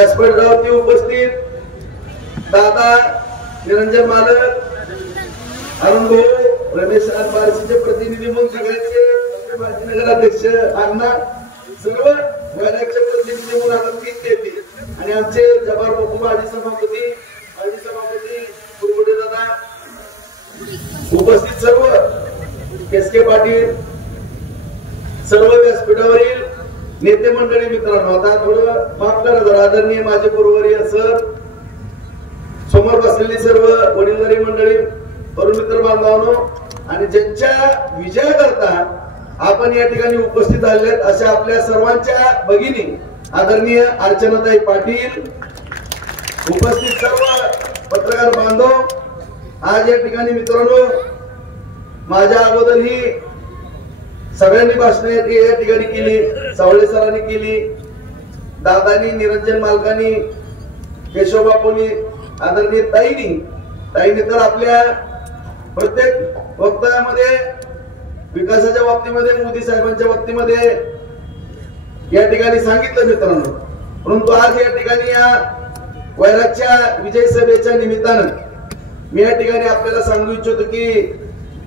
व्यासपीठावरती उपस्थित दादा निरंजन मालक, अरुण भाऊ, रमेश बारसीचे प्रतिनिधी म्हणून सगळ्यांचे माजी नगराध्यक्ष अण्णा, सर्व वैरागचे प्रतिनिधी म्हणून आनंदित केले आणि आमचे जबार बापू माजी सभापती कुरकुटे दादा, उपस्थित सर्व एस.के. पाटील, सर्व व्यासपीठावरील नेते मंडळी, मित्रांनो, आता थोडं माफ करा जरा, आदरणीय माझे पूर्ववर्य सर, समोर बसलेली सर्व वडीलधारी मंडळी, तरुण मित्र बांधवांनो आणि ज्यांच्या विजयाकरता आपण या ठिकाणी उपस्थित झालेले अशा आपल्या सर्वांच्या भगिनी आदरणीय अर्चनाताई पाटील, उपस्थित सर्व पत्रकार बांधव, आज या ठिकाणी मित्रांनो माझ्या अगोदर ही सगळ्यांनी भाषण या ठिकाणी केली, सावळे सरांनी केली, दादानी, निरंजन मालकांनी, केशव बापूंनी, आदरणीय ताईनी तर आपल्या प्रत्येक वक्तव्यामध्ये विकासाच्या बाबतीमध्ये, मोदी साहेबांच्या बाबतीमध्ये या ठिकाणी सांगितलं मित्रांनो. परंतु आज या ठिकाणी या वैरागच्या विजय सभेच्या निमित्तानं मी या ठिकाणी आपल्याला सांगू इच्छितो की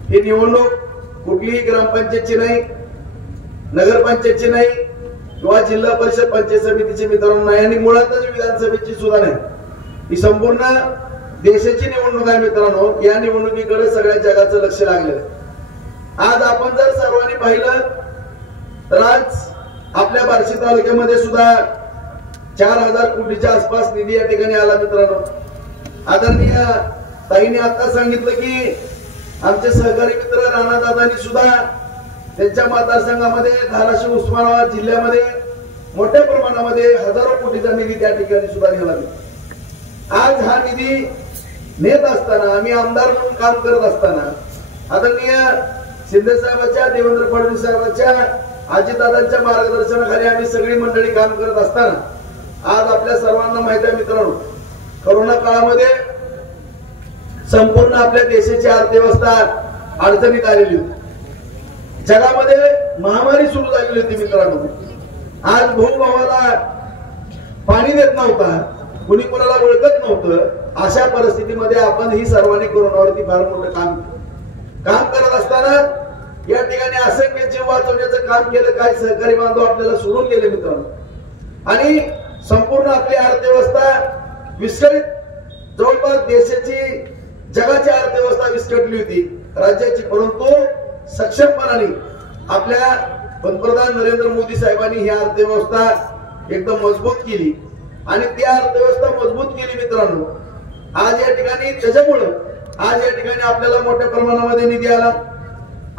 ही निवडणूक कुठलीही ग्रामपंचायतची नाही, नगरपंचायतची नाही किंवा जिल्हा परिषद पंचायत समितीची मित्रांनो नाही आणि मुळातच विधानसभेची सुद्धा नाही. ही संपूर्ण देशाची निवडणूक आहे मित्रांनो. या निवडणुकीकडे सगळ्या जगाचं लक्ष लागलं. आज आपण जर सर्वांनी पाहिलं तर आज आपल्या बार्शी तालुक्यामध्ये सुद्धा 4000 कोटीच्या आसपास निधी या ठिकाणी आला मित्रांनो. आदरणीय ताईने आता सांगितलं की आमचे सहकारी मित्र राणा दादांनी सुद्धा त्यांच्या मतदारसंघामध्ये धाराशिव उस्मानाबाद जिल्ह्यामध्ये मोठ्या प्रमाणामध्ये हजारो कोटीचा निधी त्या ठिकाणी सुद्धा नेला. आज हा निधी नेत असताना, आम्ही आमदार म्हणून काम करत असताना, आदरणीय शिंदे साहेबांच्या, देवेंद्र फडणवीस साहेबांच्या, अजितदादांच्या मार्गदर्शनाखाली आम्ही सगळी मंडळी काम करत असताना आज आपल्या सर्वांना माहिती आहे मित्रांनो, कोरोना काळामध्ये संपूर्ण आपल्या देशाची अर्थव्यवस्था अडचणीत आलेली होती. जगामध्ये महामारी सुरू झालेली होती मित्रांनो. आज भाऊ भावाला पाणी देत नव्हता, कुणी कोणाला ओळखत नव्हतं. अशा परिस्थितीमध्ये आपण ही सर्वांनी कोरोनावरती फार मोठं काम करत असताना या ठिकाणी असंख्य जीव वाचवण्याचं काम केलं. काही सहकारी बांधव आपल्याला सोडून गेले मित्रांनो आणि संपूर्ण आपली अर्थव्यवस्था विस्कळीत, जवळपास देशाची, जगाची अर्थव्यवस्था विस्कटली होती राज्याची. परंतु सक्षमपणाने आपल्या पंतप्रधान नरेंद्र मोदी साहेबांनी ही अर्थव्यवस्था एकदम मजबूत केली आणि ती अर्थव्यवस्था मजबूत केली मित्रांनो. आज या ठिकाणी त्याच्यामुळं आज या ठिकाणी आपल्याला मोठ्या प्रमाणामध्ये निधी आला.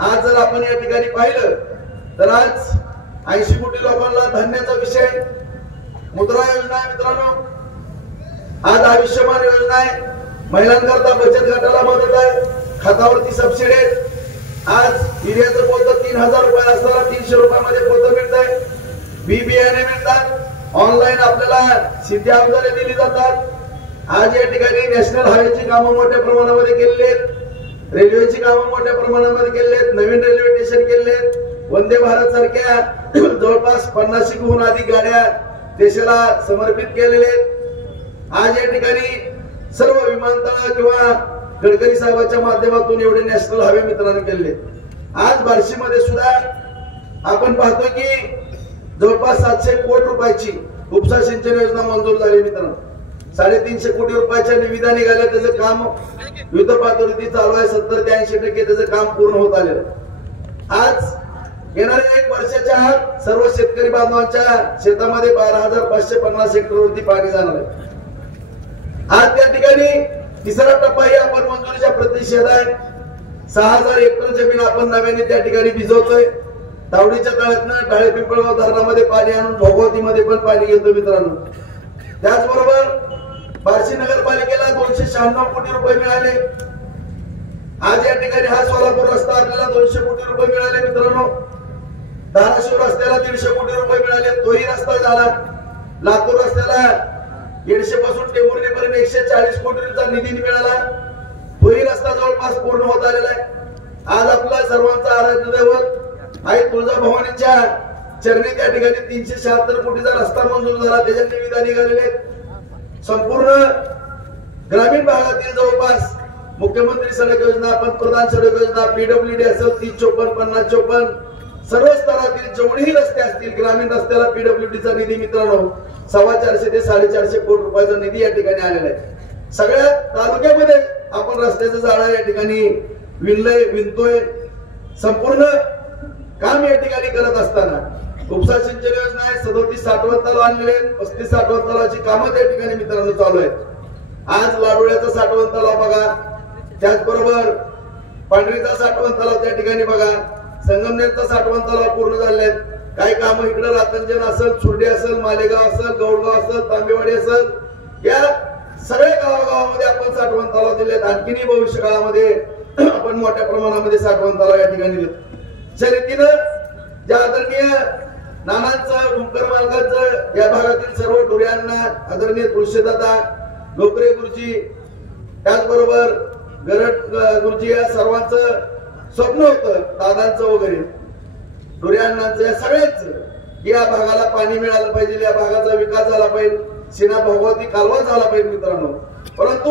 आज जर आपण या ठिकाणी पाहिलं तर आज 80 कोटी लोकांना धान्याचा विषय, मुद्रा योजना आहे मित्रांनो, आज आयुष्यमान योजना आहे, महिलांकरता बचत गटाला मदत आहे, खात्यावरती सबसिडी आहे. आज युरियाचं पोतं 3000 रुपये असताना 300 रुपयामध्ये पोतं मिळत आहे, बी बियाणे मिळतात, ऑनलाईन आपल्याला शेती अवजारे दिली जातात. आज या ठिकाणी नॅशनल हायवेची कामं मोठ्या प्रमाणामध्ये केलेली आहेत, रेल्वेची कामं मोठ्या प्रमाणामध्ये केलेली आहेत, नवीन रेल्वे स्टेशन केलेले आहेत, वंदे भारत सारख्या जवळपास 50हून अधिक गाड्या देशाला समर्पित केलेल्या आहेत. आज या ठिकाणी सर्व विमानतळ किंवा गडकरी साहेबांच्या माध्यमातून एवढे नॅशनल हायवे मित्रांनो केलेले. आज बार्शीमध्ये सुद्धा आपण पाहतो की जवळपास 700 कोटी रुपयाची उपसा सिंचन योजना मंजूर झाली मित्रांनो. 350 कोटी रुपयाच्या निविदा निघाल्या, त्याचं काम युद्ध पातळीवरती चालू आहे. 70 ते 80% त्याचं काम पूर्ण होत आलेलं. आज येणाऱ्या 1 वर्षाच्या आत सर्व शेतकरी बांधवांच्या शेतामध्ये 12,550 हेक्टरवरती पाणी जाणार आहे. आज त्या ठिकाणी तिसरा टप्पाही आपण मंजुरीच्या प्रतीक्षेत आहे. 6000 हेक्टर जमीन आपण नव्याने त्या ठिकाणी भिजवतोय. तावडीच्या तळ्यातनं डाळे पिंपळगाव धरणामध्ये पाणी आणून भोगवतीमध्ये पण पाणी घेतो मित्रांनो. त्याचबरोबर बार्शी नगरपालिकेला 296 कोटी रुपये मिळाले. आज या ठिकाणी हा सोलापूर रस्ता आपल्याला 200 कोटी रुपये मिळाले मित्रांनो. धाराशिव रस्त्याला 150 कोटी रुपये मिळाले, तोही रस्ता झाला. लातूर रस्त्याला 150 पासून टेंभुर्णीपर्यंत 140 कोटीचा निधी मिळाला, तोही रस्ता जवळपास पूर्ण होत आलेला आहे. आज आपला सर्वांचा आराध्य दैवत आई तुळजाभवानीच्या चरणी त्या ठिकाणी 376 कोटीचा रस्ता मंजूर झाला, त्याच्या निविदा निघालेले. संपूर्ण ग्रामीण भागातील जवळपास मुख्यमंत्री सडक योजना, पंतप्रधान सडक योजना, पीडब्ल्यूडी असेल 3054 5054 सर्व स्तरातील जेवढेही रस्ते असतील ग्रामीण रस्त्याला पीडब्ल्यूडीचा निधी मित्रांनो 450 ते 450 कोटी रुपयाचा निधी या ठिकाणी आलेला आहे. सगळ्या तालुक्यामध्ये आपण रस्त्याचं जाळं या ठिकाणी विणतोय. संपूर्ण काम या ठिकाणी करत असताना उपसा सिंचन योजना आहे, 37 साठवण तलाव आणलेले, 35 साठवण तलावाची कामं त्या ठिकाणी मित्रांनो चालू आहेत. आज लाडोळ्याचा साठवण तलाव बघा, त्याचबरोबर पांढरीचा साठवण तलाव त्या ठिकाणी बघा, संगमनेरचा साठवण तलाव पूर्ण झाले आहेत. काही कामं इकडे रातंजन असेल, सुर्डी असेल, मालेगाव असेल, गौडगाव असेल, तांबेवाडी असेल, या सगळ्या गावागावामध्ये आपण साठवण तलाव दिलेत. आणखीनही भविष्य काळामध्ये आपण मोठ्या प्रमाणामध्ये साठवण तलाव या ठिकाणी दिलेत. अशा रीतीनं ज्या आदरणीय नानांचं, ओंकार मालकांचं, या भागातील सर्व डोऱ्यांना आदरणीय तुळशीदादा गोखरे गुरुजी, त्याचबरोबर गरड गुरुजी, या सर्वांचं स्वप्न होतं दादांचं वगैरे डोऱ्यांनांचं, या सगळ्यांचं या भागाला पाणी मिळालं पाहिजे, या भागाचा विकास झाला पाहिजे, सीना भगवती कालवा झाला पाहिजे मित्रांनो. परंतु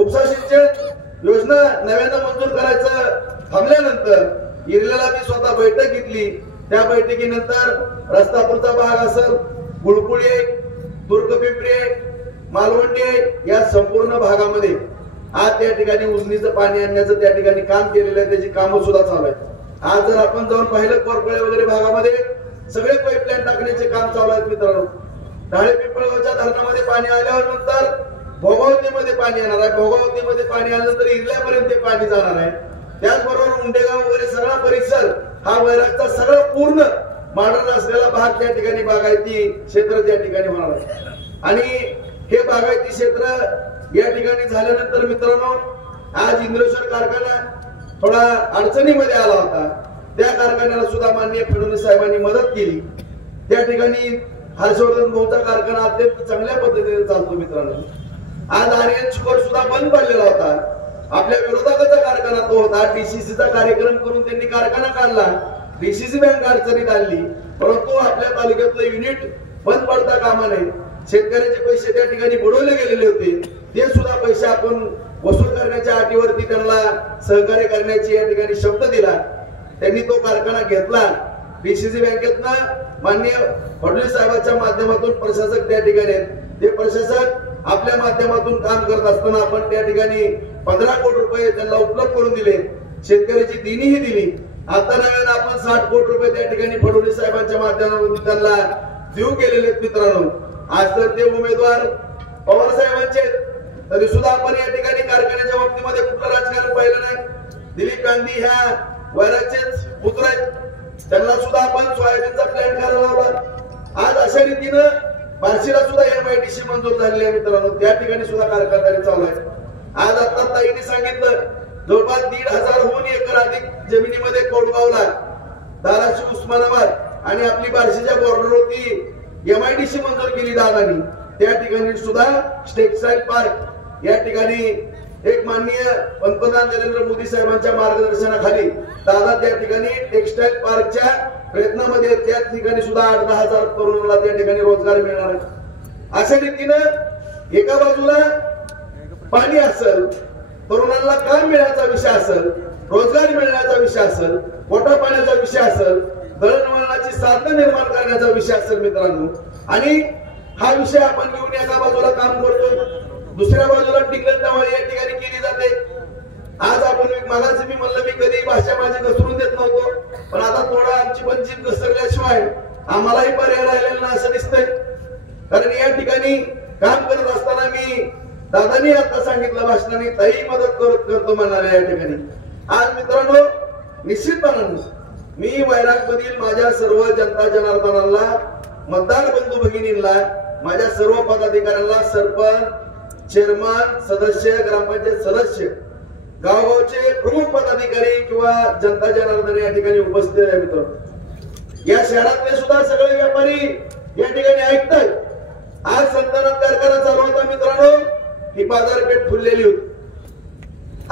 उपसा सिंचन योजना नव्यानं मंजूर करायचं थांबल्यानंतर इरल्याला मी स्वतः बैठक घेतली. त्या बैठकीनंतर रस्तापूरचा भाग असेल, गुळकुळी, तुर्कपिंपरी, मालवंडी, या संपूर्ण भागामध्ये आज त्या ठिकाणी उजनीचं पाणी आणण्याचं त्या ठिकाणी काम केलेलं आहे, त्याची कामं सुद्धा चालू आहेत. आज जर आपण जाऊन पाहिलं कोरपळे वगैरे भागामध्ये सगळे पाईपलाईन टाकण्याचे काम चालू आहेत मित्रांनो. ढाळे पिंपळगावच्या धरणामध्ये पाणी आल्यावर नंतर भोगावतीमध्ये पाणी येणार आहे, भोगावतीमध्ये पाणी आल्यानंतर इरल्यापर्यंत ते पाणी जाणार आहे. त्याचबरोबर मुंडेगाव वगैरे सगळा परिसर हा वैरागचा सगळा पूर्ण मॉडर्न असलेला भाग त्या ठिकाणी बागायती क्षेत्र त्या ठिकाणी होणार आहे. आणि हे बागायती क्षेत्र या ठिकाणी झाल्यानंतर मित्रांनो आज इंद्रेश्वर कारखाना थोडा अडचणीमध्ये आला होता, त्या कारखान्याला सुद्धा माननीय फडणवीस साहेबांनी मदत केली. त्या ठिकाणी हर्षवर्धन भाऊचा कारखाना अत्यंत चांगल्या पद्धतीने चालतो मित्रांनो. आज आर्यन शुगर सुद्धा बंद पडलेला होता, आपल्या विरोधाचा कारखाना तो होता. डीसीसीचा कार्यक्रम करून त्यांनी कारखाना काढला, डीसीसी बँक अडचणीत आणली, परंतु आपल्या तालुक्यातलं युनिट बंद पडता कामा नये. शेतकऱ्याचे पैसे त्या ठिकाणी बुडवले गेलेले होते, ते सुद्धा पैसे आपण वसूल करण्याच्या अटीवरती त्यांना सहकार्य करण्याची या ठिकाणी शब्द दिला. त्यांनी तो कारखाना घेतला. डीसीसी बँकेतनं माननीय फडणवीस साहेबांच्या माध्यमातून प्रशासक त्या ठिकाणी आहेत, ते प्रशासक आपल्या माध्यमातून काम करत असताना आपण त्या ठिकाणी 15 कोटी रुपये त्यांना उपलब्ध करून दिले. शेतकऱ्याची देणीही दिली. आता नव्यानं आपण 60 कोटी रुपये त्या ठिकाणी फडणवीस साहेबांच्या माध्यमातून त्यांना देऊ केलेले मित्रांनो. आज तर ते उमेदवार पवार साहेबांचे, तरी सुद्धा आपण या ठिकाणी कारखान्याच्या बाबतीमध्ये कुठलं राजकारण पाहिलं नाही. दिलीप गांधी ह्या वैरागचेच पुत्र आहेत, त्यांना सुद्धा आपण सोयाबीनचा प्लॅन करायला लावला. आज अशा रीतीनं बार्शीला सुद्धा MIDC मंजूर झालेली आहे मित्रांनो, त्या ठिकाणी सुद्धा कारखानदारी चालू आहे. आज आता ताईंनी सांगितलं जवळपास 1,500 एकर अधिक जमिनीमध्ये कोडगावला, धाराशिव, उस्मानाबाद आणि आपली बार्शीच्या बॉर्डरवरती MIDC मंजूर केली दादानी. त्या ठिकाणी सुद्धा टेक्सटाईल पार्क या ठिकाणी एक माननीय पंतप्रधान नरेंद्र मोदी साहेबांच्या मार्गदर्शनाखाली दादा त्या ठिकाणी टेक्सटाईल पार्कच्या प्रयत्नामध्ये त्या ठिकाणी सुद्धा 8-10 हजार तरुणांना त्या ठिकाणी रोजगार मिळणार आहे. अशा रीतीनं एका बाजूला पाणी असेल, तरुणांना काम मिळण्याचा विषय असेल, रोजगार मिळण्याचा विषय असेल, पोटा पाण्याचा विषय असेल, दळणवळणाची साधनं निर्माण करण्याचा विषय असेल मित्रांनो, आणि हा विषय आपण घेऊन एका बाजूला काम करतो, दुसऱ्या बाजूला टिंगल टवाळी या ठिकाणी केली जाते. आज आपण मगाशी मी म्हणलं मी कधी भाषा माझी घसरून देत नव्हतो, पण आता थोडा आमची पण जीभ घसरल्याशिवाय आम्हालाही पर्याय राहिलेला नाही असं दिसतंय. कारण या ठिकाणी काम करत असताना मी दादानी आता सांगितलं भाषणाने ताई मदत करतो म्हणाले या ठिकाणी. आज मित्रांनो निश्चितपणाने मी वैराग मधील माझ्या सर्व जनता जनार्दनाला, मतदार बंधू भगिनींना, माझ्या सर्व पदाधिकाऱ्यांना, सरपंच, चेअरमन, सदस्य, ग्रामपंचायत सदस्य, गावगावचे प्रमुख पदाधिकारी किंवा जनता जनार्दन या ठिकाणी उपस्थित आहे मित्रांनो. या शहरातले सुद्धा सगळे व्यापारी या ठिकाणी ऐकतात. आज संतानात कारखाना चालू होता मित्रांनो, ही बाजारपेठ फुललेली होती.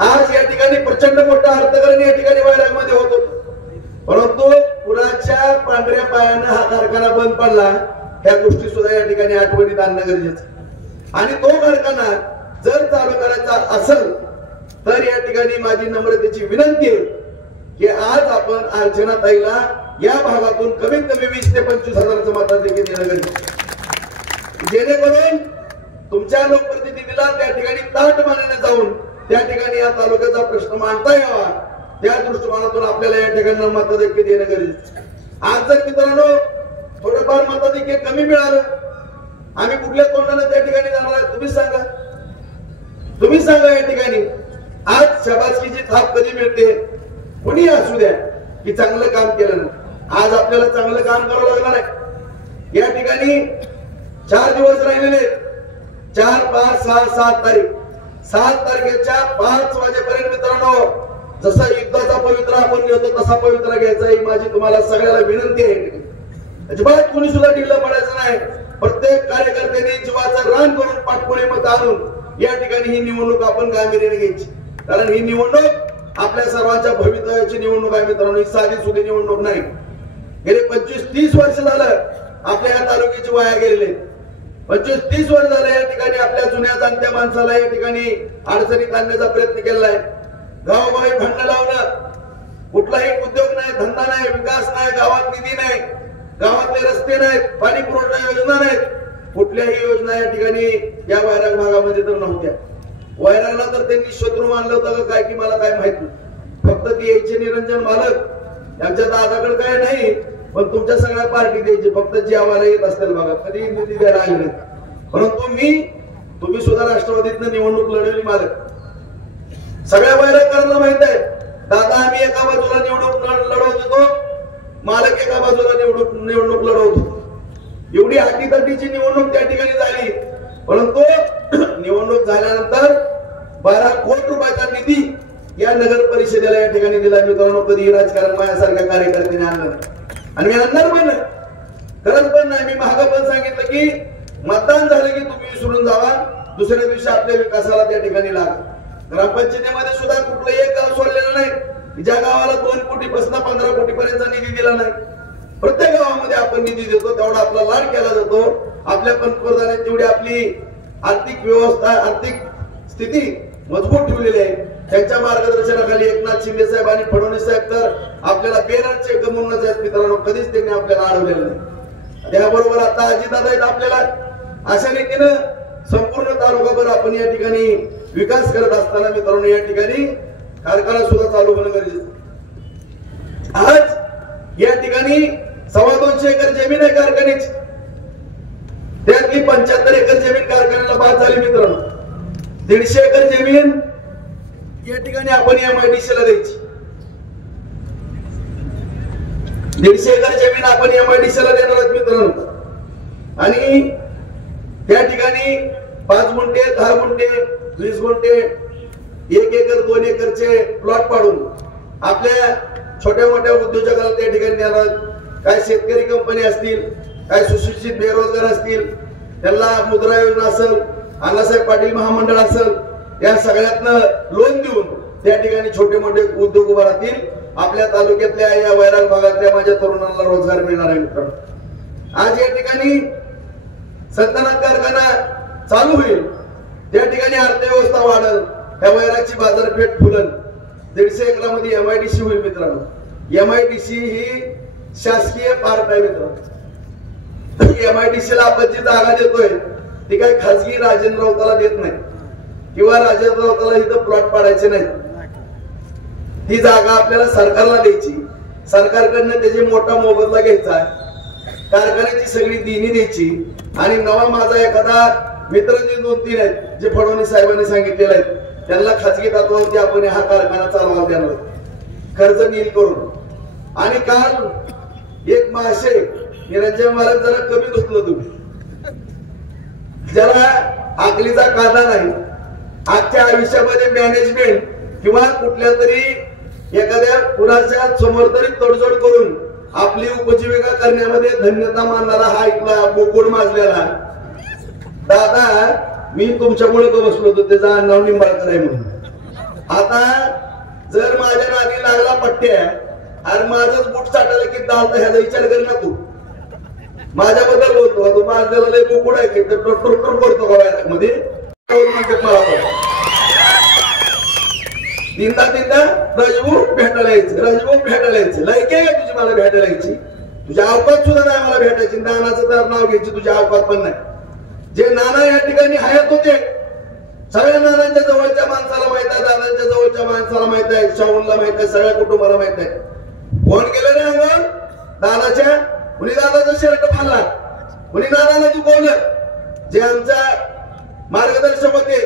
आज या ठिकाणी प्रचंड मोठा अर्थकरण या ठिकाणी वैरागमध्ये होतो, परंतु पुराच्या डांबऱ्या पायानं हा कारखाना बंद पडला, ह्या गोष्टी सुद्धा या ठिकाणी आठवणीत आणणं गरजेचं। आणि तो कारखाना जर चालू करायचा असेल तर या ठिकाणी माझी नम्रतेची विनंती आहे की आज आपण अर्चनाताईला या भागातून कमीत कमी 20 ते 25 हजाराचं मताधिक्य देणं गरजेचं, जेणेकरून तुमच्या लोकप्रतिनिधीला त्या ठिकाणी ताटमानेने जाऊन त्या ठिकाणी या तालुक्याचा प्रश्न मांडता यावा, त्या दृष्टिकोनातून आपल्याला या ठिकाणी मताधिक्य देणं गरजेचं। आज जर मित्रांनो थोडंफार मताधिक्य कमी मिळालं, आम्ही कुठल्या तोंडाने त्या ठिकाणी जाणार आहे? तुम्ही सांगा या ठिकाणी। आज शाबासकीची थाप कधी मिळते? कोणी असू द्या की चांगलं काम केलं ना, आज आपल्याला चांगलं काम करावं लागणार आहे। या ठिकाणी 4 दिवस राहिलेले, 4, 5, 6, 7 तारीख, 7 तारखेच्या 5 वाजेपर्यंत मित्रांनो जसा युद्धाचा पवित्र आपण घेतो तसा पवित्र घ्यायचा ही माझी तुम्हाला सगळ्याला विनंती आहे। अजिबात कोणी सुद्धा ढिल्लं पडायचं नाही। प्रत्येक कार्यकर्त्यांनी जीवाचं रान करून पाठपुणे मत आणून या ठिकाणी ही निवडणूक आपण गांभीर्याने घ्यायची, कारण ही निवडणूक आपल्या सर्वांच्या भवितव्याची निवडणूक आहे मित्रांनो, ही साधी सुधी निवडणूक नाही। गेले 25-30 वर्ष झालं आपल्या या तालुक्याची वाया गेलेले, 25-30 वर्ष झालं या ठिकाणी आपल्या जुन्या जाणत्या माणसाला या ठिकाणी अडचणीत आणण्याचा प्रयत्न केलाय। गावोगावी भांडणं लावणं, कुठलाही उद्योग नाही, धंदा नाही, विकास नाही, गावात निधी नाही, गावातले रस्ते नाहीत, पाणी पुरवठा योजना नाहीत, कुठल्याही योजना या ठिकाणी या वैराग भागामध्ये तर नव्हत्या। वैरागला तर त्यांनी शत्रू मानलं होतं काय की मला काय माहित नाही, फक्त ती यायचे निरंजन मालक आमच्या दादाकडे काय नाही, पण तुमच्या सगळ्या पार्टी द्यायची, फक्त जे आम्हाला येत असतील बघा, कधी निधी द्यायला आले नाही। परंतु तुम्ही सुद्धा राष्ट्रवादीतनं निवडणूक लढवली मालक, सगळ्या वैरागकरांना माहित आहे। दादा आम्ही एका बाजूला निवडणूक लढवत होतो, मालक एका बाजूला निवडणूक लढवत होतो, एवढी हातीतटीची निवडणूक त्या ठिकाणी झाली। परंतु निवडणूक झाल्यानंतर 12 कोटी रुपयाचा निधी या नगर परिषदेला या ठिकाणी दिला मित्रांनो, कधी राजकारण माझ्यासारख्या कार्यकर्त्याने आणलं आणि मी आणणार पण करत पण नाही। मी मागं पण सांगितलं की मतदान झालं की तुम्ही विसरून जावा, दुसऱ्या दिवशी आपल्या विकासाला त्या ठिकाणी लागा। ग्रामपंचायतीमध्ये सुद्धा कुठलंही एक गाव सोडलेलं नाही ज्या गावाला 2 कोटीपासून 15 कोटीपर्यंतचा निधी दिला नाही। प्रत्येक गावामध्ये आपण निधी देतो, तेवढा आपला लाड केला जातो। आपल्या पंतप्रधानांनी जेवढी आपली आर्थिक व्यवस्था, आर्थिक स्थिती मजबूत ठेवलेली आहे, त्यांच्या मार्गदर्शनाखाली एकनाथ शिंदे साहेब आणि फडणवीस साहेब तर आपल्याला बेरडचे कमवूनच आहेत मित्रांनो, कधीच त्यांनी आपल्याला अडवलेलं नाही। त्याबरोबर आता अजितदादा आहेत आपल्याला, अशा रीतीनं संपूर्ण तालुकाभर आपण या ठिकाणी विकास करत असताना मित्रांनो या ठिकाणी कारखाना सुद्धा चालू होणं गरजेचं। आज या ठिकाणी 2.25 एकर जमीन आहे कारखान्याची, त्यातली 75 एकर जमीन कारखान्याला बाद झाली मित्रांनो। 150 एकर जमीन या ठिकाणी आपण MIDC ला द्यायची, 150 एकर जमीन आपण MIDC ला देणार आहोत मित्रांनो। आणि त्या ठिकाणी 5 गुंठे, 10 गुंठे, 20 गुंठे, 1 एकर 2 एकरचे प्लॉट पाडून आपल्या छोट्या मोठ्या उद्योजकाला त्या ठिकाणी देणार। काय शेतकरी कंपनी असतील, काय सुशिक्षित बेरोजगार असतील, त्यांना मुद्रा योजना असेल, अण्णासाहेब पाटील महामंडळ असेल, या सगळ्यातनं लोन देऊन त्या ठिकाणी छोटे मोठे उद्योग उभा राहतील। आपल्या तालुक्यातल्या या वैराग भागातल्या माझ्या तरुणांना रोजगार मिळणार आहे मित्रांनो। आज या ठिकाणी सत्तानाथ कारखाना चालू होईल, त्या ठिकाणी अर्थव्यवस्था वाढल, त्या वैरागची बाजारपेठ फुलल, 150 एकरामध्ये MIDC होईल मित्रांनो। MIDC ही शासकीय पार्ट आहे मित्रांनो। MIDC ला आपण जी जागा देतोय ती काही खासगी राजेंद्र राऊताला देत नाही किंवा राजेंद्र राऊताला इथं प्लॉट पाडायचे नाही, ती जागा आपल्याला सरकारला द्यायची, सरकारकडनं त्याची मोठा मोबदला घ्यायचा, कारखान्याची सगळी देणी द्यायची आणि नवा माझा एखादा मित्र जे 2-3 आहेत जे फडणवीस साहेबांनी सांगितलेले आहेत त्यांना खासगी तत्वावरती आपण हा कारखाना चालवायला देणार, कर्ज नील करून। आणि काल एक महाशय निरंजन महाराज जरा कमी धुतलं तुम्ही, ज्याला आकलीचा काढा नाही, आजच्या आयुष्यामध्ये मॅनेजमेंट किंवा कुठल्या तरी एखाद्या कुणाच्या समोर तरी तडजोड करून आपली उपजीविका करण्यामध्ये धन्यता मानणारा हा इथला बोकोड माजलेला दादा, मी तुमच्यामुळे तो बसलो होतो, त्याचा नाव निंबाळकर आहे म्हणून। आता जर माझ्या नादी लागला पट्ट्या अरे माझंच बूट चाटायला की दालता ह्याचा विचार कर ना तू. माझ्याबद्दल बोलतो तू माझ्याला लय बुकुड आहे की टोटोर करतो का मध्ये मला तीनदा राजभाऊ भेटायला यायचं, राजभाऊ भेटायला यायचं. लायकी आहे तुझी मला भेटायला यायची? तुझ्या अवकात सुद्धा नाही मला भेटायची. नानाचं तर नाव घ्यायची तुझ्या अवकात पण नाही. जे नाना या ठिकाणी हयात होते सगळ्या नानांच्या जवळच्या माणसाला माहित आहे, दादांच्या जवळच्या माणसाला माहित आहे, शाहूनला माहित आहे, सगळ्या कुटुंबाला माहित आहे. फोन केलं नाही अंगावर दादाच्या, कुणी दादाचा शर्ट फाडला, कुणी दादाला दुखवलं. जे आमचा मार्गदर्शक होते,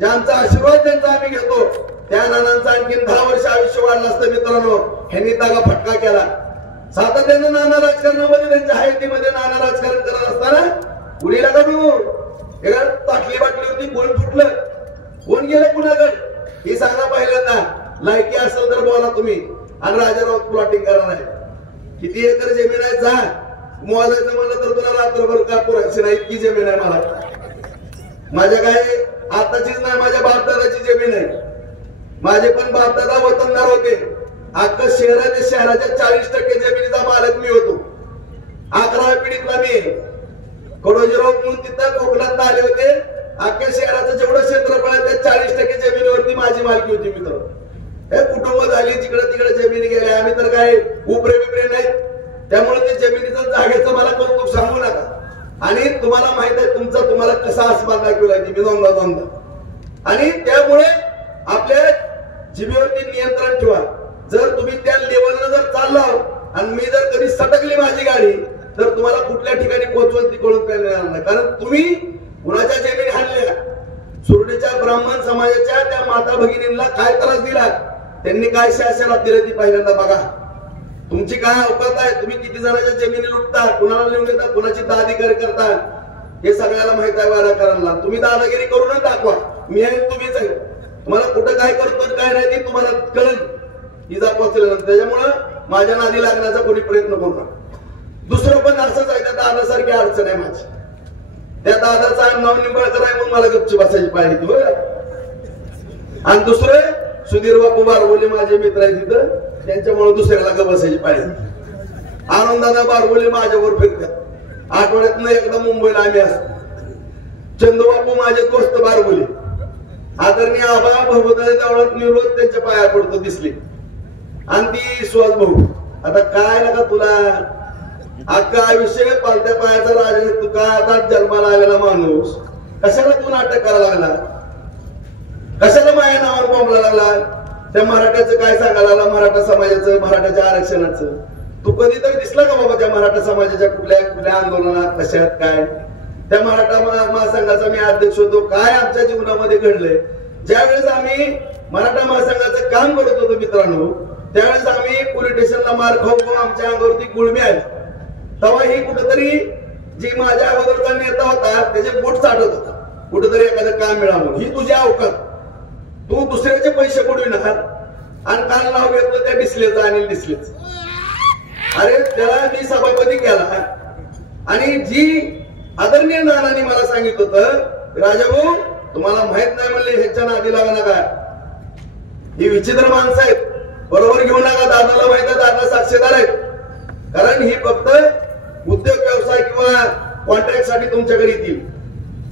जे आमचा आशीर्वाद त्यांचा आम्ही घेतो, त्या नानांचं आणखीन 10 वर्ष आयुष्य वाढलं असतं मित्रांनो. ह्यांनी तागा फटका केला. सातत्यानं नाना राजकारणामध्ये त्यांच्या हयातीमध्ये नाना राजकारण करत असताना कुणीला का तू एका ताटली बाटलीवरती कोण फुटलं, कोण गेलं कुणाकडे हे सांगा पहिल्यांदा. लायकी असेल तर बोला तुम्ही. आणि राजाराव प्लॉटिंग करणार आहे. किती एकर जमीन आहे जा मोजायचं म्हणलं तर तुला रात्रभर का पुरायची नाही इतकी जमीन आहे मला. माझ्या काय आताचीच नाही, माझ्या बापदादाची जमीन आहे. माझे पण बापदादा वतनदार होते. अख्खा शहराच्या 40% जमिनीचा मालक मी होतो. 11व्या पिढीतला मी. कडोजीराव म्हणून तिथं कोकणात आले होते. अख्ख्या शहराचं जेवढं क्षेत्रफळ आहे त्या 40% जमिनीवरती माझी मालकी होती मित्र. हे कुटुंब झाली, जिकडे तिकडे जमिनी गेल्या. आम्ही तर काय उपरे बिपरे नाहीत. त्यामुळे ते जमिनीचं जागेचं मला कौतुक सांगू नका. आणि तुम्हाला माहित आहे तुम्हाला कसा आसमान दाखवलाय मी दोनदा. आणि त्यामुळे आपल्या जिभेवरती नियंत्रण ठेवा. जर तुम्ही त्या लेवलला जर चालला आणि मी जर कधी सटकली माझी गाडी तर तुम्हाला कुठल्या ठिकाणी पोहोचवून ती कळून येणार नाही. कारण तुम्ही कुणाच्या जमिनी हाणल्या. सुरडीच्या ब्राह्मण समाजाच्या त्या माता भगिनींना काय त्रास दिला, त्यांनी काय शासनात दिलं ती पहिल्यांदा बघा. तुमची काय अवकात आहे, तुम्ही किती जणांच्या जमिनी लुटता, कुणाला लिहून देता, कुणाची दादागिरी करता, हे सगळ्याला माहित आहे वादाकारांना. तुम्ही दादागिरी करूनच दाखवा. मी आहे तुम्हीच आहे. तुम्हाला कुठं काय करतो काय नाही ते तुम्हाला कळेल इजा पोहोचल्यानंतर. त्याच्यामुळं माझ्या नादी लागण्याचा कोणी प्रयत्न करू नका. दुसरं पण असंच आहे, त्या दादासारखी अडचण आहे माझी. त्या दादाचा नाव निंबाळकर आहे म्हणून मला गपची बसायची पाहिजे तू. आणि दुसरे सुधीर बापू बारबोले माझे मित्र आहेत तिथं, त्यांच्यामुळे दुसऱ्याला गप बसायची पाहिजे. आनंदाना बारबोले माझ्यावर फिरतात. आठवड्यातनं एकदा मुंबईला आम्ही असतो. चंदूबापू माझे दोस्त बारबोले, आदरणीय आबा भगवताच्या देवळात मी रोज त्यांच्या पाया पडतो दिसले. आणि ती सुहास भाऊ, आता काय नका तुला अख्खा आयुष्य पालत्या पायाचा राजा, तू काय आता जन्माला आलेला माणूस, कशाला तू नाटक करायला लागला, कशाला माझ्या नावावर बोंबला लागला. त्या मराठ्याचं काय सांगायला लागला, मराठा समाजाचं, मराठाच्या आरक्षणाचं. तू कधीतरी दिसला का बाबा त्या मराठा समाजाच्या कुठल्या आंदोलनात कशात काय. त्या मराठा महासंघाचा मी अध्यक्ष होतो. काय आमच्या जीवनामध्ये घडलंय, ज्यावेळेस आम्ही मराठा महासंघाचं काम करत होतो मित्रांनो, त्यावेळेस आम्ही पोलीस स्टेशनला मार खाऊ आमच्या अंगावरती गुळमी आली. तेव्हा ही कुठेतरी जी माझ्या अगोदरचा नेता होता त्याचे बोट चाटत होता, कुठेतरी एखादं काम मिळावं. ही तुझ्या अवकात. तू दुसऱ्याचे पैसे पडू नका आणि कान नाव घेतलं त्या डिसलेच आणि डिसलेच. अरे त्याला मी सभापती केला. आणि जी आदरणीय नानांनी मला सांगितलं होतं, राजाभाऊ तुम्हाला माहित नाही म्हणले ह्याच्या नादी लागा नका, ही विचित्र माणसं आहेत, बरोबर घेऊ नका. दादाला माहित आहे, दादा साक्षीदार आहेत. कारण ही फक्त उद्योग व्यवसाय किंवा कॉन्ट्रॅक्ट साठी तुमच्याकडे येतील,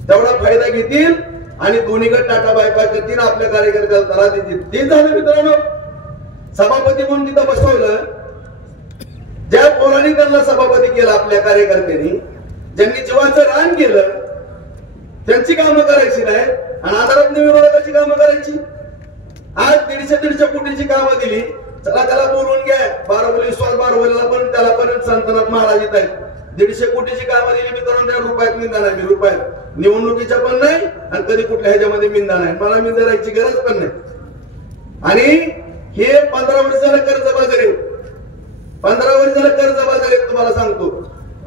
तेवढा फायदा घेतील आणि दोन्हीकडे टाटा बायपाय करतील, आपल्या कार्यकर्त्याला त्रास देतील. ते झालं मित्रांनो. सभापती म्हणून तिथं बसवलं. ज्या पोरांनी त्यांना सभापती केलं आपल्या कार्यकर्त्यांनी, ज्यांनी जीवाचं रान केलं, त्यांची कामं करायची नाही आणि आधारात विरोधकाची कामं करायची. आज 150 कोटीची कामं दिली. चला त्याला बोलवून घ्या. बारबोली विश्वास बारबोलीला पण त्याला पण संतनाथ महाराज येत आहेत. 150 कोटीची कामं दिली मित्रांनो. त्या रुपयात मिंदा नाही, मी रुपयात निवडणुकीच्या पण नाही आणि कधी कुठल्या ह्याच्यामध्ये मिंदा नाही. मला मिंदा राहायची गरज पण नाही. आणि हे 15 वर्ष झालं कर्जबाजारी, 15 वर्ष झालं कर्जबाजारी. तुम्हाला सांगतो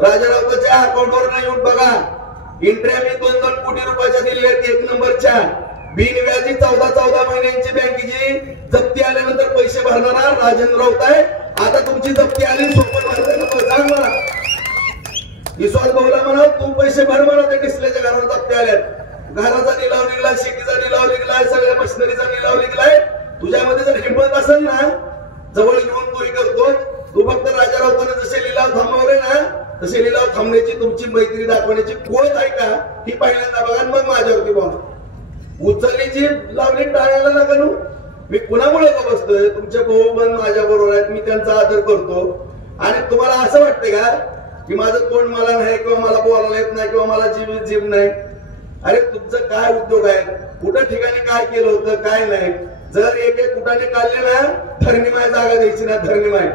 राजारावच्या अकाउंटवर नाही येऊन बघा. इंट्र्या मी 2-2 कोटी रुपयाच्या दिली, 1 नंबरच्या बिनव्याजी 14 महिन्यांची बँकेची जप्ती आल्यानंतर पैसे भरणारा राजेंद्र राऊत आहे. आता तुमची जप्ती आली, सोपं भरताना सांग मला. विश्वास भाऊला म्हणा तू पैसे भर म्हणा. त्या डिस्प्लेच्या घरावर जप्ती आल्यात. घराचा निलाव निघलाय, शेतीचा निलाव निघलाय, सगळ्या मशिनरीचा निलाव निघलाय. तुझ्यामध्ये जर हिंमत असेल ना, जवळ घेऊन तोही करतो. तू फक्त राजा राऊतांना जसे लिलाव थांबवले ना तसे लिलाव थांबण्याची तुमची मैत्री दाखवण्याची कोण आहे का ही पहिल्यांदा बघा, मग माझ्यावरती बोला. उचललीची लावली टाळायला नका नू. मी कुणामुळे का बसतोय? तुमचे भाऊ बंद माझ्या बरोबर आहेत, मी त्यांचा आदर करतो. आणि तुम्हाला असं वाटतंय का की माझं तोंड मला नाही किंवा मला बोलायला येत नाही किंवा मला जीभ नाही? अरे तुमचं काय उद्योग आहे? कुठं ठिकाणी काय केलं होतं काय नाही? जर एक एक कुठाने काढले ना धरणीमाय जागा द्यायची ना, धरणीमाय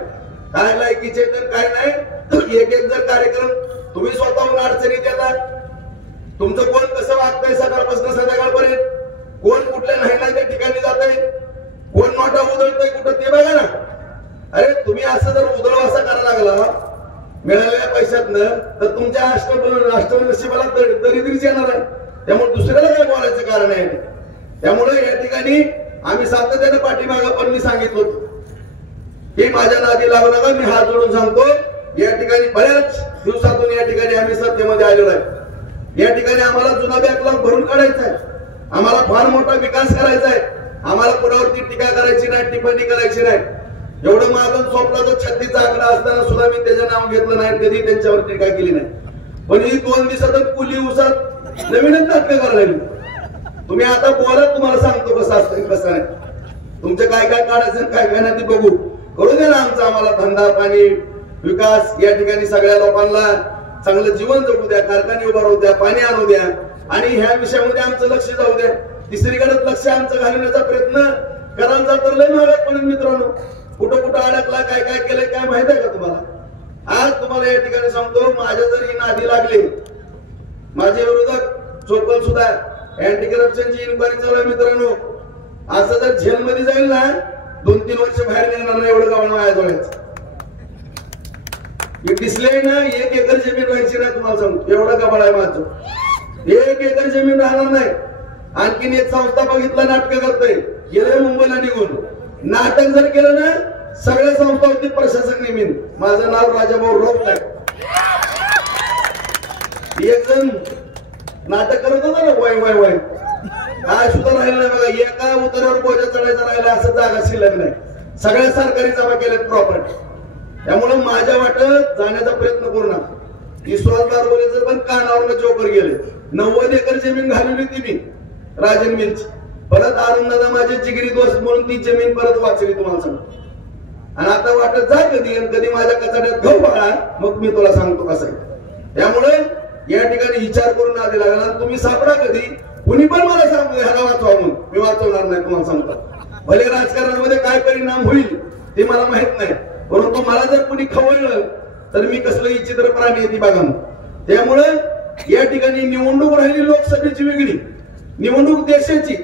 काय लायकीचे तर काय नाही. एक एक जर कार्यक्रम तुम्ही स्वतःहून अडचणीत येतात. तुमचं कोण कसं वागतंय सकाळपासून संध्याकाळपर्यंत, कोण कुठल्या नाही त्या ठिकाणी जात आहे, कोण नोटा उधळतोय कुठं ते बघा ना. अरे तुम्ही असं जर उधळवासा करायला लागला मिळालेल्या पैशातनं तर तुमच्या अष्टनशिबाला दरिद्रीच येणार आहे. त्यामुळे दुसऱ्याला काय बोलायचं कारण आहे. त्यामुळे या ठिकाणी आम्ही सातत्याने पाठीमागं पण मी सांगितलं होतं की माझ्या नादी लागू नका. मी हात जोडून सांगतो, या ठिकाणी बऱ्याच दिवसातून या ठिकाणी आम्ही सत्तेमध्ये आलेलो आहे. या ठिकाणी आम्हाला जुना बॅकलॉग भरून काढायचा आहे. आम्हाला फार मोठा विकास करायचा आहे. आम्हाला कोणावरती टीका करायची नाही, टिप्पणी करायची नाही. एवढं माझं स्वप्नाचा 36चा आकडा असताना सुद्धा मी त्याचं नाव घेतलं नाही, कधी त्यांच्यावर टीका केली नाही. पण ही 2 दिवसातच कुली उसात नवीनच नाटकं करायला. तुम्ही आता बोला, तुम्हाला सांगतो कसं असतं कसं नाही. तुमचं काय काय काढायचं काय काय नाही ते बघू. करू दे ना आमचा आम्हाला धंदा पाणी विकास. या ठिकाणी सगळ्या लोकांना चांगलं जीवन जगू द्या, कारखाने उभारू द्या, पाणी आणू द्या आणि ह्या विषयामध्ये आमचं लक्ष जाऊ द्या. तिसरीकडे लक्ष आमचं घालवण्याचा प्रयत्न करायचा तर लय महागात पण मित्रांनो. कुठं कुठं अडकला काय काय केलंय काय माहित आहे का तुम्हाला? आज तुम्हाला या ठिकाणी सांगतो, माझ्या जर ही नादी लागली, माझे विरोधक चोपल सुद्धा अँटी करप्शनची इन्क्वायरी चालू आहे मित्रांनो. असं जर जेलमध्ये जाईल ना 2-3 वर्ष बाहेर निघणार नाही, एवढं गावण माझ्या डोळ्याचं. हे दिसले ना 1 एकर जमीन व्हायची नाही तुम्हाला सांगतो, एवढं गबाळ आहे माझं. 1 एकर जमीन राहणार नाही. आणखीन एक संस्था बघितला नाटक करतोय, गेले मुंबईला निघून. नाटक जर केलं ना सगळ्या संस्थांवरती प्रशासक नेमीन. माझं नाव राजाभाऊ रोप आहे. एक जण नाटक करत होता ना वय वय वय, काय सुद्धा राहिलं नाही बघा. एका उतरावर बोजा चढायचा राहिला असं जागा शिल्लक नाही. सगळ्या सरकारी जमा केल्यात प्रॉपर्टी. त्यामुळे माझ्या वाटत जाण्याचा प्रयत्न करू नका. विश्वासदार बोलायचं पण कानावर जोकर गेले. 90 एकर जमीन घालवली ती मी राजन मिलची. परत आनंदाला माझे जिगरी दोस्त म्हणून ती जमीन परत वाचली तुम्हाला सांगतो. आणि आता वाटत जा कधी कधी माझ्या कचाट्यात घेऊ बाळा, मग मी तुला सांगतो कसं आहे. त्यामुळे या ठिकाणी विचार करून आधी लागला. तुम्ही सापडा कधी कुणी पण मला सांगतो ह्याला वाचवा म्हणून, मी वाचवणार नाही तुम्हाला सांगतो. भले राजकारणामध्ये काय परिणाम होईल ते मला माहित नाही, परंतु मला जर कुणी खवळलं तर मी कसलं विचित्र प्राणी आहे ती बघा. त्यामुळे या ठिकाणी निवडणूक राहिली लोकसभेची वेगळी, निवडणूक देशाची.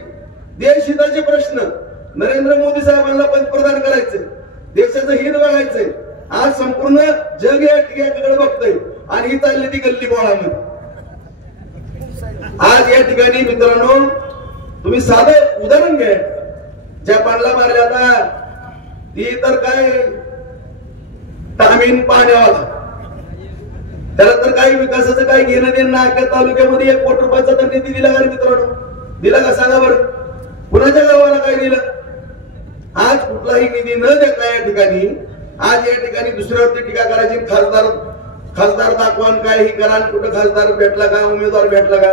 देश हिताचे प्रश्न नरेंद्र मोदी साहेबांना पंतप्रधान करायचे, देशाचं हित बघायचंय. आज संपूर्ण जग याकडे बघतंय आणि ही चालली ती गल्ली बोळामध्ये. आज या ठिकाणी मित्रांनो तुम्ही साधं उदाहरण घ्या. जपानला मारले आता ती तर काय तामीन पाण्यावाला, त्याला तर काही विकासाचं काही घेणं देणं नाही. तालुक्यामध्ये 1 कोटी रुपयाचा तर निधी दिला का मित्रांनो? दिला का सांगा बरं? कुणाच्या गावाला काय दिलं? आज कुठलाही निधी न देता या ठिकाणी आज या ठिकाणी दुसऱ्यावरती टीका करायची. खासदार दाखवान काय ही करा, कुठं खासदार भेटला का, उमेदवार भेटला का?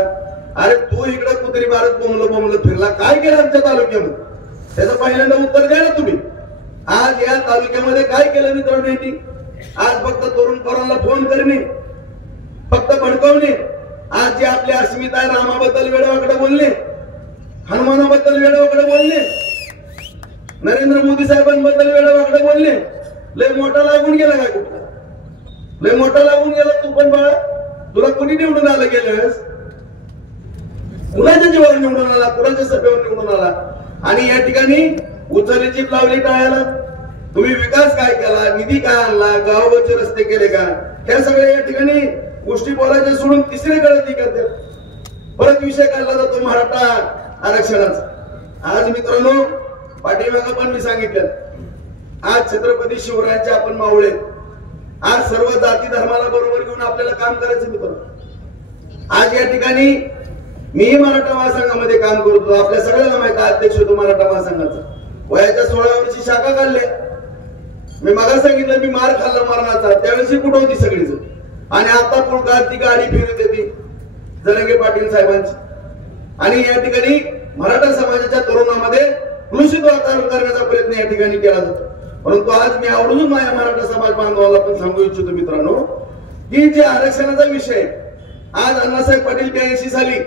अरे तू इकडे कुत्री भारत बोंबलं फिरला, काय केलं आमच्या तालुक्यामध्ये? त्याचं पहिल्यांदा उत्तर द्या ना तुम्ही. आज या तालुक्यामध्ये काय केलं मित्रांनो यांनी? आज फक्त तरुण पोरांना फोन करणे, फक्त भडकवणे. आज जे आपले अस्मिता आहे रामाबद्दल वेळेवाकडे बोलणे, हनुमानाबद्दल वेळेवाकडे बोलणे, नरेंद्र मोदी साहेबांबद्दल वेळेवाकडे बोलणे. लय मोठा लागून गेला काय? कुठला लय मोठा लागून गेला तू पण बाळा? तुला कोणी निवडून आलं गेलंस? कुणाच्या जीवावर निवडून आला, कुणाच्या सभेवर निवडून आला? आणि या ठिकाणी उचलली जीप लावली टाळ्याला. तुम्ही विकास काय केला, निधी काय आणला, गावावरचे रस्ते केले का? ह्या सगळ्या या ठिकाणी गोष्टी बोलायच्या सोडून तिसरीकडे ती करते. परत विषय काढला जातो मराठा आरक्षणाचा. आज मित्रांनो पाठीमागं पण मी सांगितलं, आज छत्रपती शिवरायांचे आपण मावळे. आज सर्व जाती धर्माला बरोबर घेऊन आपल्याला काम करायचं मित्रांनो. आज या ठिकाणी मी मराठा महासंघामध्ये काम करतो. आपल्या सगळ्यांना माहिती आहे, अध्यक्ष होतो मराठा महासंघाचा. वयाच्या 16 वर्षी शाखा काढल्या. मी मला सांगितलं मी मार खाल्ला मरणाचा, त्यावेळेस कुठं होती सगळीच, आणि आता पुढे ती गाडी फिरत येते जरांगे पाटील साहेबांची. आणि या ठिकाणी मराठा समाजाच्या तरुणामध्ये कृषित वातावरण करण्याचा प्रयत्न या ठिकाणी केला जातो. परंतु आज मी आवडून माझ्या मराठा समाज बांधवाला पण सांगू इच्छितो मित्रांनो, की जे आरक्षणाचा विषय, आज अण्णासाहेब पाटील 82 साली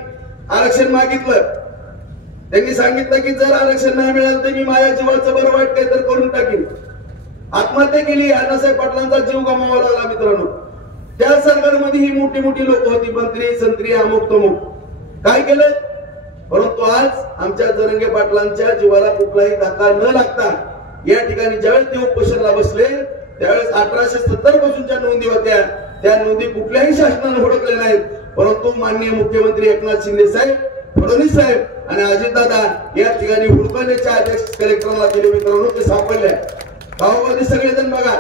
आरक्षण मागितलं. त्यांनी सांगितलं की जर आरक्षण नाही मिळालं तर मी माझ्या जीवाचं बरं वाईट काहीतरी करून टाकीन. आत्महत्या केली, अण्णासाहेब पाटलांचा जीव गमावा लागला मित्रांनो. त्या सरकारमध्ये ही मोठी मोठी लोक होती, मंत्री संत्री अमुक तमुक, काय केलं. परंतु आज आमच्या जरांगे पाटलांच्या जीवाला कुठलाही धक्का न लागता या ठिकाणी ज्यावेळेस ते उपोषणाला बसले त्यावेळेस 1870 पासूनच्या नोंदी होत्या, त्या नोंदी कुठल्याही शासनाने हुडकल्या नाहीत. परंतु माननीय मुख्यमंत्री एकनाथ शिंदे साहेब, फडणवीस साहेब आणि अजितदादा या ठिकाणी हुडकण्याचे आदेश कलेक्टरला दिले मित्रांनो. ते सापडल्या गावामध्ये सगळेजण बघा,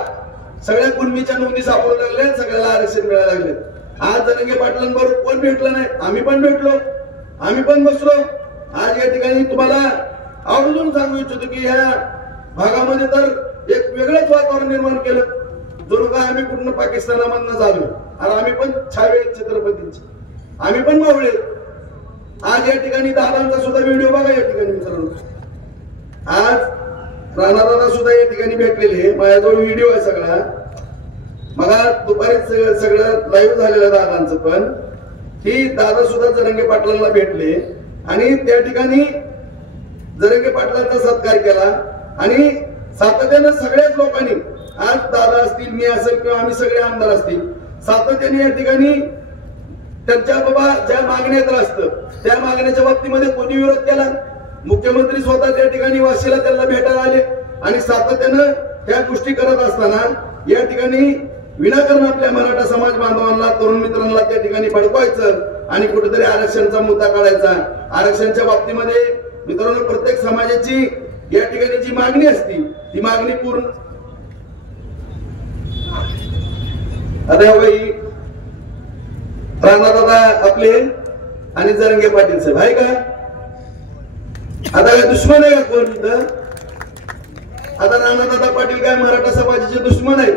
सगळ्या कुणबीच्या नोंदी सापडू लागल्या, सगळ्याला आरक्षण मिळायला लागले. आज जरांगे पाटलांबरोबर कोण भेटलं नाही, आम्ही पण भेटलो, आम्ही पण बसलो. आज या ठिकाणी तुम्हाला आवर्जून सांगू इच्छितो की या भागामध्ये तर एक वेगळंच वातावरण निर्माण केलं, जणू काय आम्ही कुठून पाकिस्तानामधनं झालो. आणि आम्ही पण छावे छत्रपतींचे, आम्ही पण मावळे. आज या ठिकाणी दादांचा सुद्धा व्हिडिओ बघा या ठिकाणी मित्रांनो. आज राणादादा सुद्धा या ठिकाणी भेटलेले, माझ्याजवळ व्हिडिओ आहे सगळा. मला दुपारी सगळं लाईव्ह झालेलं दादांचं पण, की दादा सुद्धा जरांगे पाटलांना भेटले आणि त्या ठिकाणी जरांगे पाटलांचा सत्कार केला. आणि सातत्यानं सगळ्याच लोकांनी, आज दादा असतील, मी असेल किंवा आम्ही सगळे आमदार असतील, सातत्याने या ठिकाणी त्यांच्या बाबा ज्या मागण्या येत असतं त्या मागण्याच्या बाबतीमध्ये कोणी विरोध केला. मुख्यमंत्री स्वतः त्या ठिकाणी वाशीला त्यांना भेटायला आले आणि सातत्यानं त्या गोष्टी करत असताना या ठिकाणी विनाकारण आपल्या मराठा समाज बांधवांना, तरुण मित्रांना त्या ठिकाणी भडकवायचं आणि कुठेतरी आरक्षणाचा मुद्दा काढायचा. आरक्षणाच्या बाबतीमध्ये मित्रांनो प्रत्येक समाजाची या ठिकाणी जी मागणी असती ती मागणी पूर्ण. आता बाई राणादादा आपले आणि जरांगे पाटील साहेब आहे का, आता काय दुश्मन आहे का कोण इथं. आता राणादादा पाटील काय मराठा समाजाचे दुश्मन आहेत,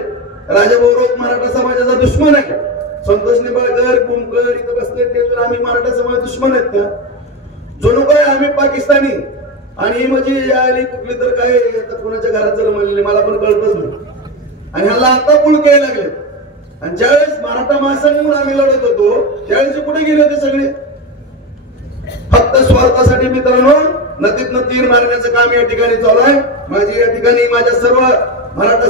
राजाभाऊ रोख मराठा समाजाचा दुश्मन आहे का, संतोष निंबाळकर कुंभकर इथं बसले ते आम्ही मराठा समाज दुश्मन आहेत का. जणू काय आम्ही पाकिस्तानी आणि म्हणजे आली कुठली तर काय कोणाच्या घरात जन्मलेली मला पण कळतच नाही. आणि ह्याला आता पुळ यायला लागले. आणि ज्यावेळेस मराठा महासंघ म्हणून आम्ही लढत होतो त्यावेळेस कुठे गेले होते सगळे, फक्त स्वार्थासाठी मित्रांनो नदीतनं तीर मारण्याचं काम या ठिकाणी चालू आहे. माझी या ठिकाणी माझ्या सर्व मराठा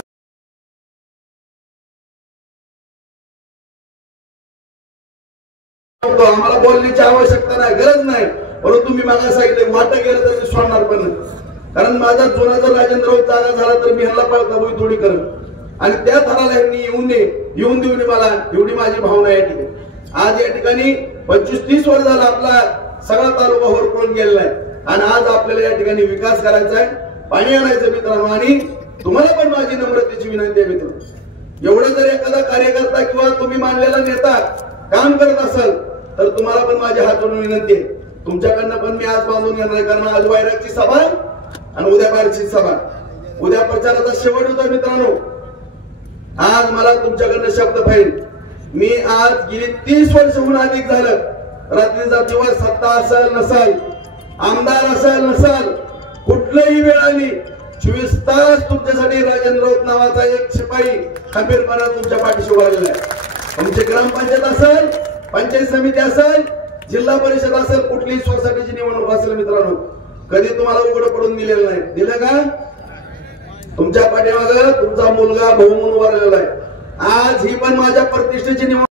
आम्हाला बोलण्याची आवश्यकता नाही, गरज नाही. परंतु मी मला सांगितलं वाटा गेलं तर मी सोडणार पण नाही. कारण माझा जुना जर राजेंद्र जागा झाला तर मी ह्याला पळताबोई थोडी करत आणि त्या थराला ह्यांनी येऊन देऊन मला एवढी माझी भावना या ठिकाणी. आज या ठिकाणी 25-30 वर्ष झाला आपला सगळा तालुका होरपळून गेलेला आहे आणि आज आपल्याला या ठिकाणी विकास करायचा आहे, पाणी आणायचं मित्रांनो. आणि तुम्हाला पण माझी नम्रतेची विनंती आहे मित्रांनो, एवढं जर एखादा कार्यकर्ता किंवा तुम्ही मानलेला नेता काम करत असाल तर तुम्हाला पण माझ्या हात जोडून विनंती आहे, तुमच्याकडनं पण मी आज बांधून घेणार आहे. कारण आज वैरागची सभा आणि उद्या बाहेरची सभा, उद्या प्रचाराचा शेवट होता मित्रांनो. आज मला तुमच्याकडनं शब्द पाहिजे. मी आज गेली 30 वर्षहून अधिक झालं, रात्रीचा दिवस सत्ता असेल नसाल, आमदार असेल नसाल, कुठलीही वेळ आली 24 तास तुमच्यासाठी राजेंद्र राऊत नावाचा एक शिपाई खंबीरपणा तुमच्या पाठीशी उभारलेला आहे. तुमची ग्रामपंचायत असेल, पंचायत समिती असेल, जिल्हा परिषद असेल, कुठलीही सोसायटीची निवडणूक असेल मित्रांनो, कधी तुम्हाला उघड पडून दिलेलं नाही. दिलं का? तुमच्या पाठीमागं तुमचा मुलगा भाऊ म्हणून उभारलेला आहे. आज ही पण माझ्या प्रतिष्ठेची निवडणूक